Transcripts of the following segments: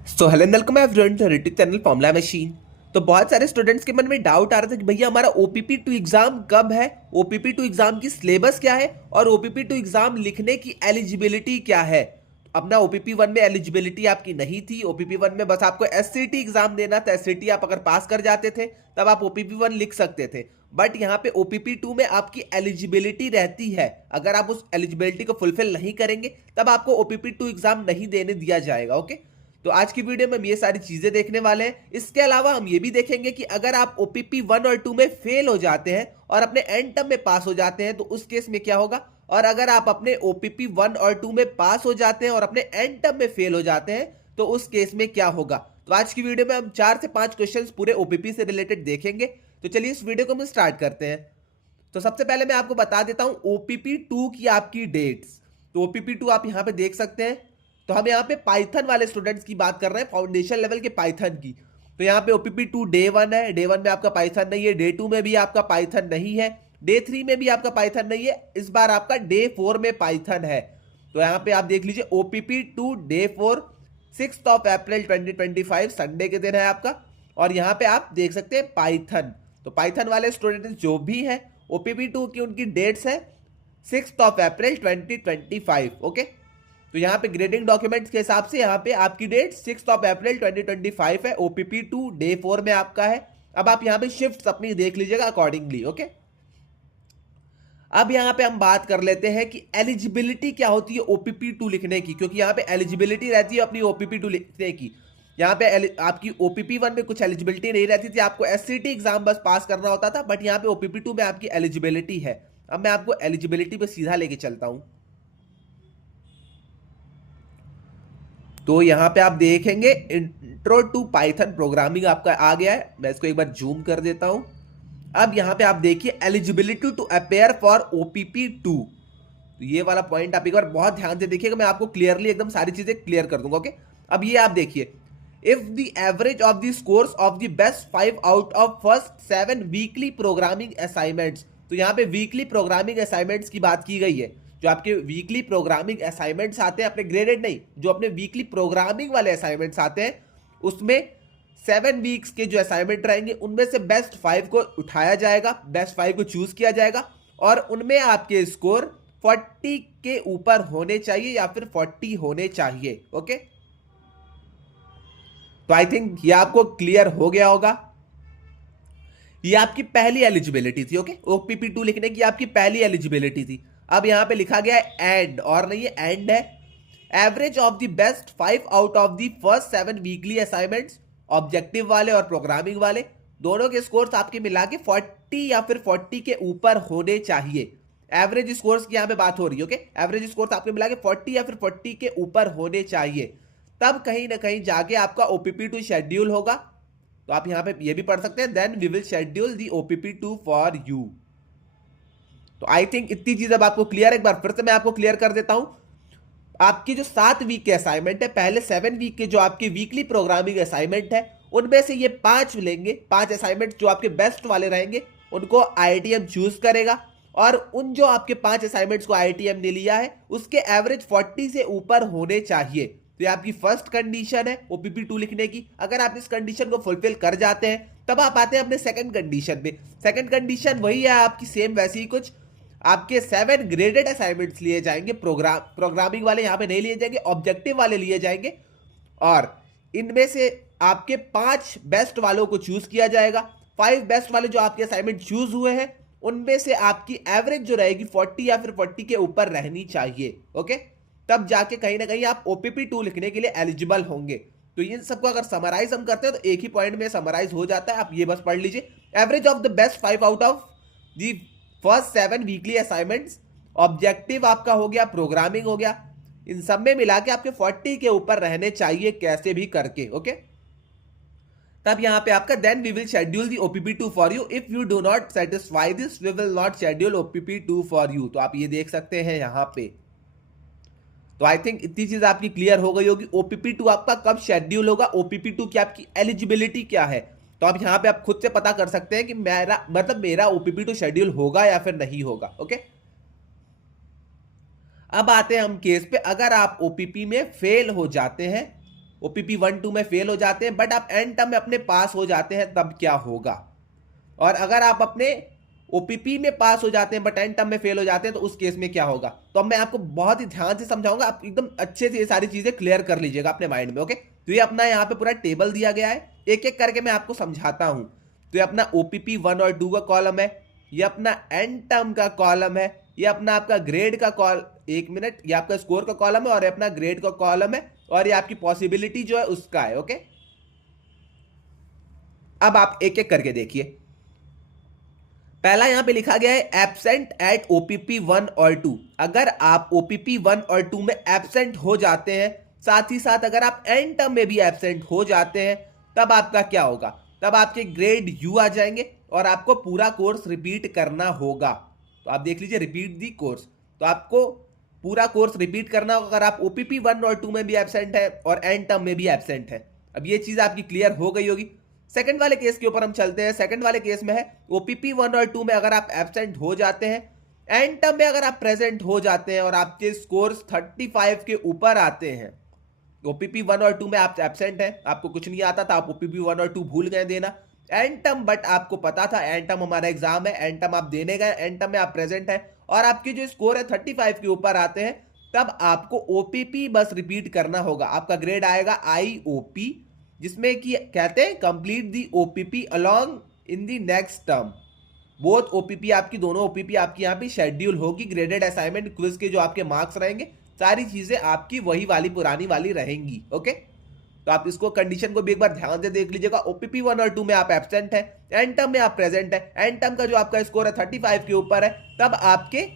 So hello welcome everyone to YouTube channel Formula Machine. तो बहुत सारे स्टूडेंट्स के मन में डाउट आ रहा था कि भैया हमारा ओपीपी टू एग्जाम कब है, ओपीपी टू एग्जाम की सिलेबस क्या है और ओपीपी टू एग्जाम लिखने की एलिजिबिलिटी क्या है। अपना ओपीपी वन में एलिजिबिलिटी आपकी नहीं थी। ओपीपी वन में बस आपको एससीटी एग्जाम देना था। एससीटी आप अगर पास कर जाते थे तब आप ओपीपी वन लिख सकते थे। बट यहाँ पे ओपीपी टू में आपकी एलिजिबिलिटी रहती है। अगर आप उस एलिजिबिलिटी को फुलफिल नहीं करेंगे तब आपको ओपीपी टू एग्जाम नहीं देने दिया जाएगा। ओके, तो आज की वीडियो में हम ये सारी चीजें देखने वाले हैं। इसके अलावा हम ये भी देखेंगे कि अगर आप ओपीपी वन और टू में फेल हो जाते हैं और अपने एंड टर्म में पास हो जाते हैं तो उस केस में क्या होगा, और अगर आप अपने ओपीपी वन और टू में पास हो जाते हैं और अपने एंड टर्म में फेल हो जाते हैं तो उस केस में क्या होगा। तो आज की वीडियो में हम 4 से 5 क्वेश्चन पूरे ओपीपी से रिलेटेड देखेंगे। तो चलिए इस वीडियो को हम स्टार्ट करते हैं। तो सबसे पहले मैं आपको बता देता हूं ओपीपी टू की आपकी डेट्स। तो ओपीपी टू आप यहां पे देख सकते हैं। तो हम यहाँ पे पाइथन वाले स्टूडेंट्स की बात कर रहे हैं, फाउंडेशन लेवल के पाइथन की। तो यहाँ पे ओपीपी टू डे वन है, डे वन में आपका पाइथन नहीं है, डे टू में भी आपका पाइथन नहीं है, डे थ्री में भी आपका पाइथन नहीं है, इस बार आपका डे फोर में पाइथन है। तो यहाँ पे आप देख लीजिए OPP two day for 6 April 2025 Sunday के दिन है आपका। और यहाँ पे आप देख सकते हैं पाइथन। तो पाइथन वाले स्टूडेंट्स जो भी है ओपीपी टू की उनकी डेट्स है 6 अप्रैल 2025। ओके, तो यहाँ पे ग्रेडिंग डॉक्यूमेंट्स के हिसाब से यहाँ पे आपकी डेट 6 अप्रैल 2025 है। ओपीपी टू डे फोर में आपका है। अब आप यहाँ पे शिफ्ट अपनी देख लीजिएगा अकॉर्डिंगली। ओके, अब यहाँ पे हम बात कर लेते हैं कि एलिजिबिलिटी क्या होती है ओपीपी टू लिखने की, क्योंकि यहाँ पे एलिजिबिलिटी रहती है अपनी ओपीपी टू लिखने की। यहाँ पे आपकी ओपीपी वन में कुछ एलिजिबिलिटी नहीं रहती थी, आपको एससीटी एग्जाम बस पास करना होता था। बट यहाँ पे ओपीपी टू में आपकी एलिजिबिलिटी है। अब मैं आपको एलिजिबिलिटी पे सीधा लेके चलता हूं। तो यहां पे आप देखेंगे इंट्रो टू पाइथन प्रोग्रामिंग आपका आ गया है। मैं इसको एक बार जूम कर देता हूं। अब यहां पे आप देखिए eligibility to appear for OPP two. तो ये वाला पॉइंट आप एक बार बहुत ध्यान से देखिएगा, मैं आपको क्लियरली एकदम सारी चीजें क्लियर कर दूंगा। ओके, अब ये आप देखिए, if the average of the scores of the best 5 out of first 7 weekly programming assignments. तो यहाँ पे वीकली प्रोग्रामिंग असाइनमेंट्स की बात की गई है। जो आपके वीकली प्रोग्रामिंग असाइनमेंट्स आते हैं, अपने ग्रेडेड नहीं, जो अपने वीकली प्रोग्रामिंग वाले असाइनमेंट्स आते हैं उसमें 7 वीक्स के जो असाइनमेंट रहेंगे उनमें से बेस्ट 5 को उठाया जाएगा, बेस्ट 5 को चूज किया जाएगा और उनमें आपके स्कोर 40 के ऊपर होने चाहिए या फिर 40 होने चाहिए। ओके, तो आई थिंक ये आपको क्लियर हो गया होगा। ये आपकी पहली एलिजिबिलिटी थी। ओके, ओपीपी टू लिखने की आपकी पहली एलिजिबिलिटी थी। अब यहां पे लिखा गया है एंड, और नहीं है एंड है, average of the best 5 out of the first 7 weekly assignments, objective वाले और प्रोग्रामिंग वाले दोनों के स्कोर्स आपके मिला के 40 या फिर 40 के ऊपर होने चाहिए। एवरेज स्कोर्स की यहां पे बात हो रही है। ओके, एवरेज स्कोर्स आपके मिला के 40 या फिर 40 के ऊपर होने चाहिए, तब कहीं ना कहीं जाके आपका ओपीपी टू शेड्यूल होगा। तो आप यहां पे ये भी पढ़ सकते हैं, then we will schedule the OPP two for you. तो आई थिंक इतनी चीज अब आपको क्लियर है। एक बार फिर से मैं आपको क्लियर कर देता हूं। आपकी जो 7 वीक के असाइनमेंट है, पहले 7 वीक के जो आपके वीकली प्रोग्रामिंग असाइनमेंट है उनमें से ये 5 लेंगे, 5 असाइनमेंट जो आपके बेस्ट वाले रहेंगे उनको आईआईटीएम चूज करेगा। और उन जो आपके 5 असाइनमेंट्स को आईआईटीएम ने लिया है उसके एवरेज 40 से ऊपर होने चाहिए। तो ये आपकी फर्स्ट कंडीशन है ओपीपी टू लिखने की। अगर आप इस कंडीशन को फुलफिल कर जाते हैं तब आप आते हैं अपने सेकंड कंडीशन में। सेकंड कंडीशन वही है आपकी, सेम वैसी ही कुछ। आपके 7 ग्रेडेड असाइनमेंट्स लिए जाएंगे, प्रोग्रामिंग वाले यहां पे नहीं लिए जाएंगे, ऑब्जेक्टिव वाले लिए जाएंगे। और इनमें से आपके 5 बेस्ट वालों को चूज किया जाएगा। 5 बेस्ट वाले जो आपके असाइनमेंट चूज हुए हैं उनमें से आपकी एवरेज जो रहेगी 40 या फिर 40 के ऊपर रहनी चाहिए। ओके, तब जाके कहीं ना कहीं आप ओपीपी टू लिखने के लिए एलिजिबल होंगे। तो इन सबको अगर समराइज हम करते हैं तो एक ही पॉइंट में समराइज हो जाता है। आप ये बस पढ़ लीजिए, average of the best 5 out of the first 7 weekly assignments, objective आपका हो गया, प्रोग्रामिंग हो गया, इन सब में मिला के आपके 40 के ऊपर रहने चाहिए कैसे भी करके। ओके, तब यहां पे आपका then we will schedule the OPP two for you, if you do not satisfy this we will not schedule OPP two for you. तो आप ये देख सकते हैं यहां पे। तो आई थिंक इतनी चीज आपकी क्लियर हो गई होगी ओपीपी टू आपका कब शेड्यूल होगा, ओपीपी टू की आपकी एलिजिबिलिटी क्या है। तो आप यहां पे आप खुद से पता कर सकते हैं कि मेरा ओपीपी टू शेड्यूल होगा या फिर नहीं होगा। ओके, अब आते हैं हम केस पे, अगर आप ओपीपी में फेल हो जाते हैं ओपीपी 1-2 में फेल हो जाते हैं बट आप एंड टर्म में अपने पास हो जाते हैं, तब क्या होगा? और अगर आप अपने ओपीपी में पास हो जाते हैं बट एंड टर्म में फेल हो जाते हैं तो उस केस में क्या होगा? तो अब मैं आपको बहुत ही ध्यान से समझाऊंगा, आप एकदम अच्छे से ये सारी चीजें क्लियर कर लीजिएगा अपने माइंड में। ओके, तो ये अपना यहाँ पे पूरा टेबल दिया गया है, एक एक करके मैं आपको समझाता हूं। तो ये अपना ओपीपी 1 और 2 का कॉलम है, ये अपना एंड टर्म का कॉलम है, ये अपना आपका ग्रेड का एक मिनट, ये आपका स्कोर का कॉलम है और ये अपना ग्रेड का कॉलम है और ये आपकी पॉसिबिलिटी जो है उसका है। ओके, अब आप एक एक करके देखिए। पहला यहां पे लिखा गया है एब्सेंट एट ओपीपी 1 और 2। अगर आप ओपीपी 1 और 2 में एब्सेंट हो जाते हैं, साथ ही साथ अगर आप एंड टर्म में भी एब्सेंट हो जाते हैं, तब आपका क्या होगा? तब आपके ग्रेड यू आ जाएंगे और आपको पूरा कोर्स रिपीट करना होगा। तो आप देख लीजिए, रिपीट दी कोर्स, तो आपको पूरा कोर्स रिपीट करना होगा अगर आप ओपीपी 1 और 2 में भी एब्सेंट है और एंड टर्म में भी एब्सेंट है। अब ये चीज आपकी क्लियर हो गई होगी। सेकंड वाले केस के ऊपर हम चलते हैं। सेकंड वाले केस में है ओपीपी 1 और 2 में अगर आप एब्सेंट हो जाते हैं, एंड टर्म में अगर आप प्रेजेंट हो जाते हैं और आपके स्कोर्स 35 के ऊपर आते हैं। ओपीपी 1 और 2 में आप एब्सेंट हैं, आपको कुछ नहीं आता था, आप ओपीपी 1 और 2 भूल गए देना। एंड टर्म बट आपको पता था एंड टर्म हमारा एग्जाम है, एंड टर्म आप देने गए, एंड टर्म में आप प्रेजेंट है और आपके जो स्कोर है 35 के ऊपर आते हैं, तब आपको ओपीपी बस रिपीट करना होगा। आपका ग्रेड आएगा आईओपी, जिसमें कि कहते हैं complete the OPP along in the next term. Both OPP आपकी, दोनों ओपीपी आपकी यहाँ पे शेड्यूल होगी। ग्रेडेड असाइनमेंट क्विज के जो आपके मार्क्स रहेंगे, सारी चीजें आपकी वही वाली पुरानी वाली रहेंगी। ओके, तो आप इसको कंडीशन को भी एक बार ध्यान से देख लीजिएगा। ओपीपी 1 और 2 में आप एब्सेंट है, एंड टर्म में आप प्रेजेंट है, एंड टर्म का जो आपका स्कोर है 35 के ऊपर है, तब आपके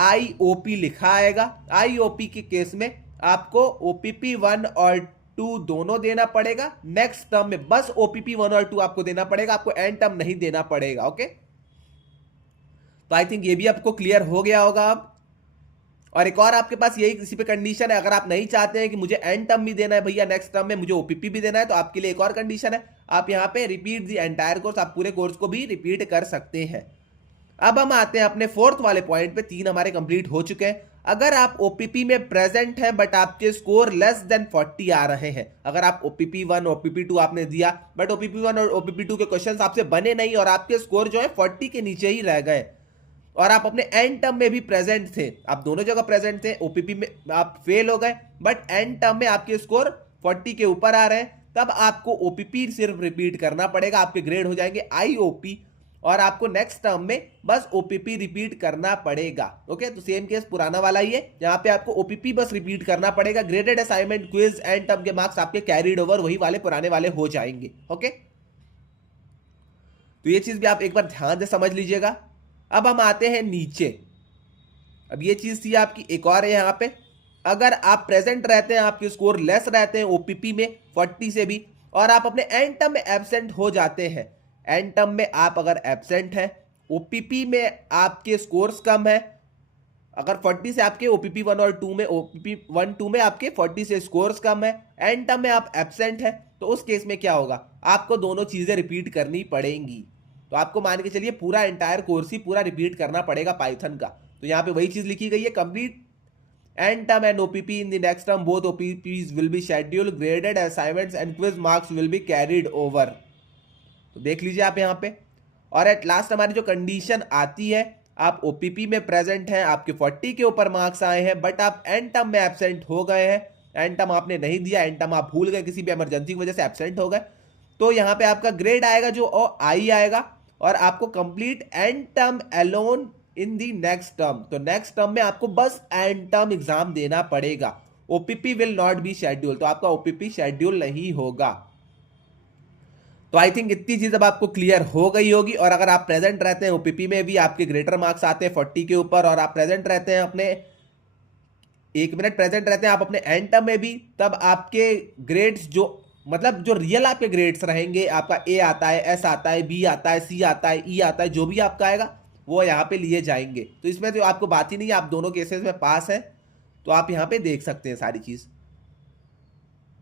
आईओपी लिखा आएगा। आईओपी के केस में आपको ओपीपी 1 और 2 दोनों देना पड़ेगा। नेक्स्ट टर्म में बस ओपीपी 1 और 2 आपको देना पड़ेगा, आपको एंड टर्म नहीं देना पड़ेगा। ओके, तो आई थिंक ये भी आपको क्लियर हो गया होगा अब। और एक और आपके पास यही इसी पे कंडीशन है, अगर आप नहीं चाहते हैं कि मुझे एंड टर्म भी देना है भैया, नेक्स्ट टर्म में मुझे ओपीपी भी देना है, तो आपके लिए एक और कंडीशन है, आप यहाँ पे रिपीट दी एंटायर कोर्स, आप पूरे कोर्स को भी रिपीट कर सकते हैं। अब हम आते हैं अपने फोर्थ वाले पॉइंट पे। 3 हमारे कंप्लीट हो चुके हैं। अगर आप ओपीपी में प्रेजेंट हैं बट आपके स्कोर लेस देन 40 आ रहे हैं, अगर आप ओपीपी 1 ओपीपी 2 आपने दिया बट ओपीपी 1 और ओपीपी 2 के क्वेश्चंस आपसे बने नहीं और आपके स्कोर जो है 40 के नीचे ही रह गए, और आप अपने एंड टर्म में भी प्रेजेंट थे, आप दोनों जगह प्रेजेंट थे, ओपीपी में आप फेल हो गए बट एंड टर्म में आपके स्कोर 40 के ऊपर आ रहे हैं, तब आपको ओपीपी सिर्फ रिपीट करना पड़ेगा, आपके ग्रेड हो जाएंगे आईओपी और आपको नेक्स्ट टर्म में बस ओपीपी रिपीट करना पड़ेगा। ओके, तो सेम केस पुराना वाला ही है, यहां पे आपको ओपीपी बस रिपीट करना पड़ेगा। Graded assignment quiz and term के मार्क्स आपके कैरीड ओवर वही वाले पुराने वाले हो जाएंगे। ओके, तो ये चीज भी आप एक बार ध्यान से समझ लीजिएगा। अब हम आते हैं नीचे। अब ये चीज थी आपकी, एक और है यहां पे, अगर आप प्रेजेंट रहते हैं, आपके स्कोर लेस रहते हैं ओपीपी में 40 से भी, और आप अपने एंड टर्म में एब्सेंट हो जाते हैं, एंड टर्म में आप अगर एब्सेंट हैं, ओपीपी में आपके स्कोर्स कम है, अगर 40 से आपके ओपीपी 1 और 2 में, ओपीपी 1 2 में आपके 40 से स्कोर्स कम है, एंड टर्म में आप एब्सेंट है, तो उस केस में क्या होगा? आपको दोनों चीजें रिपीट करनी पड़ेंगी। तो आपको मान के चलिए पूरा एंटायर कोर्स ही पूरा रिपीट करना पड़ेगा पाइथन का। तो यहाँ पे वही चीज लिखी गई है, complete and term and OPP in the next term, both OPPs will be scheduled, graded assignments and quiz marks will be carried over. तो देख लीजिए आप यहाँ पे। और एट लास्ट हमारी जो कंडीशन आती है, आप ओपीपी में प्रेजेंट हैं, आपके 40 के ऊपर मार्क्स आए हैं बट आप एंड टर्म में एब्सेंट हो गए हैं, एंड टर्म आपने नहीं दिया, एंड टर्म आप भूल गए, किसी भी इमरजेंसी की वजह से एब्सेंट हो गए, तो यहाँ पे आपका ग्रेड आएगा जो आई आएगा और आपको complete and term alone in the next term. तो नेक्स्ट टर्म में आपको बस एंड टर्म एग्जाम देना पड़ेगा, OPP will not be schedule, तो आपका ओपीपी शेड्यूल नहीं होगा। तो आई थिंक इतनी चीज अब आपको क्लियर हो गई होगी। और अगर आप प्रेजेंट रहते हैं ओपीपी में भी, आपके ग्रेटर मार्क्स आते हैं 40 के ऊपर, और आप प्रेजेंट रहते हैं अपने, एक मिनट, प्रेजेंट रहते हैं आप अपने एंड टर्म में भी, तब आपके ग्रेड्स जो, मतलब जो रियल आपके ग्रेड्स रहेंगे, आपका ए आता है, एस आता है, बी आता है, सी आता है, ई आता है, जो भी आपका आएगा वो यहाँ पे लिए जाएंगे। तो इसमें तो आपको बात ही नहीं है, आप दोनों केसेस में पास है, तो आप यहाँ पे देख सकते हैं सारी चीज।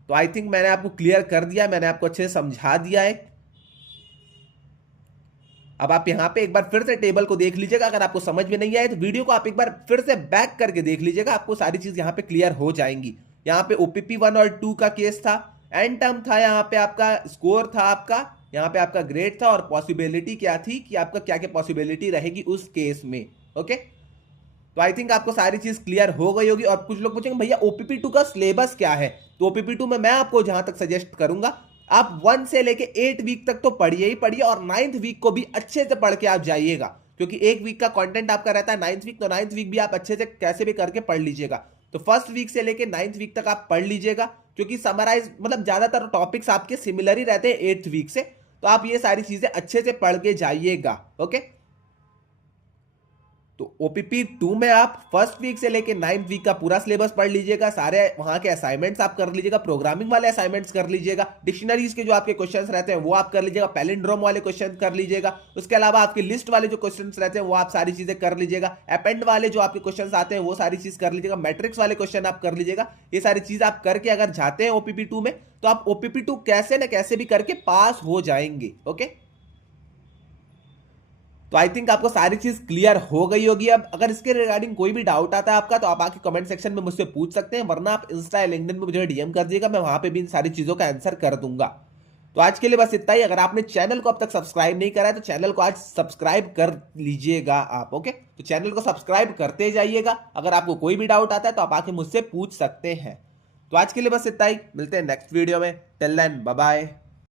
तो आई थिंक मैंने आपको क्लियर कर दिया, मैंने आपको अच्छे से समझा दिया है। अब आप यहाँ पे एक बार फिर से टेबल को देख लीजिएगा, अगर आपको समझ में नहीं आए तो वीडियो को आप एक बार फिर से बैक करके देख लीजिएगा, आपको सारी चीज यहाँ पे क्लियर हो जाएंगी। यहाँ पे ओपीपी 1 और 2 का केस था, एंड टर्म था यहाँ पे आपका स्कोर था आपका, यहाँ पे आपका ग्रेड था, और पॉसिबिलिटी क्या थी कि आपका क्या क्या पॉसिबिलिटी रहेगी उस केस में। ओके, तो आई थिंक आपको सारी चीज क्लियर हो गई होगी। और कुछ लोग पूछेंगे भैया OPP2 का सिलेबस क्या है, तो OPP2 में मैं आपको जहां तक सजेस्ट करूंगा, आप 1 से लेके 8 वीक तक तो पढ़िए ही पढ़िए, और 9th वीक को भी अच्छे से पढ़ के आप जाइएगा, क्योंकि एक वीक का कंटेंट आपका रहता है 9th वीक, तो 9th वीक भी आप अच्छे से कैसे भी करके पढ़ लीजिएगा। तो फर्स्ट वीक से लेके 9th वीक तक आप पढ़ लीजिएगा, क्योंकि समराइज मतलब ज्यादातर टॉपिक्स आपके सिमिलर ही रहते हैं 8th वीक से, तो आप ये सारी चीजें अच्छे से पढ़ के जाइएगा। ओके, तो OPP2 में आप फर्स्ट वीक से लेके 9th वीक का पूरा सिलेबस पढ़ लीजिएगा, सारे वहां के असाइनमेंट्स आप कर लीजिएगा, प्रोग्रामिंग वाले असाइनमेंट्स कर लीजिएगा, डिक्शनरीज के जो आपके क्वेश्चंस रहते हैं वो आप कर लीजिएगा, पैलिंड्रोम वाले क्वेश्चन कर लीजिएगा, उसके अलावा आपकी लिस्ट वाले जो क्वेश्चंस रहते हैं वो आप सारी चीजें कर लीजिएगा, अपेंड वाले जो आपके क्वेश्चंस आते हैं वो सारी चीज कर लीजिएगा, मैट्रिक्स वाले क्वेश्चन आप कर लीजिएगा। ये सारी चीज आप करके अगर जाते हैं OPP2 में, तो आप OPP2 कैसे ना कैसे भी करके पास हो जाएंगे। ओके, तो आई थिंक आपको सारी चीज क्लियर हो गई होगी। अब अगर इसके रिगार्डिंग कोई भी डाउट आता है आपका, तो आप आके कमेंट सेक्शन में मुझसे पूछ सकते हैं, वरना आप इंस्टा या लिंक्डइन में मुझे DM कर दीजिएगा, मैं वहां पे भी इन सारी चीजों का आंसर कर दूंगा। तो आज के लिए बस इतना ही। अगर आपने चैनल को अब तक सब्सक्राइब नहीं करा है, तो चैनल को आज सब्सक्राइब कर लीजिएगा आप। ओके, तो चैनल को सब्सक्राइब करते जाइएगा। अगर आपको कोई भी डाउट आता है तो आप आके मुझसे पूछ सकते हैं। तो आज के लिए बस इतना ही, मिलते हैं नेक्स्ट वीडियो में। Till then bye bye.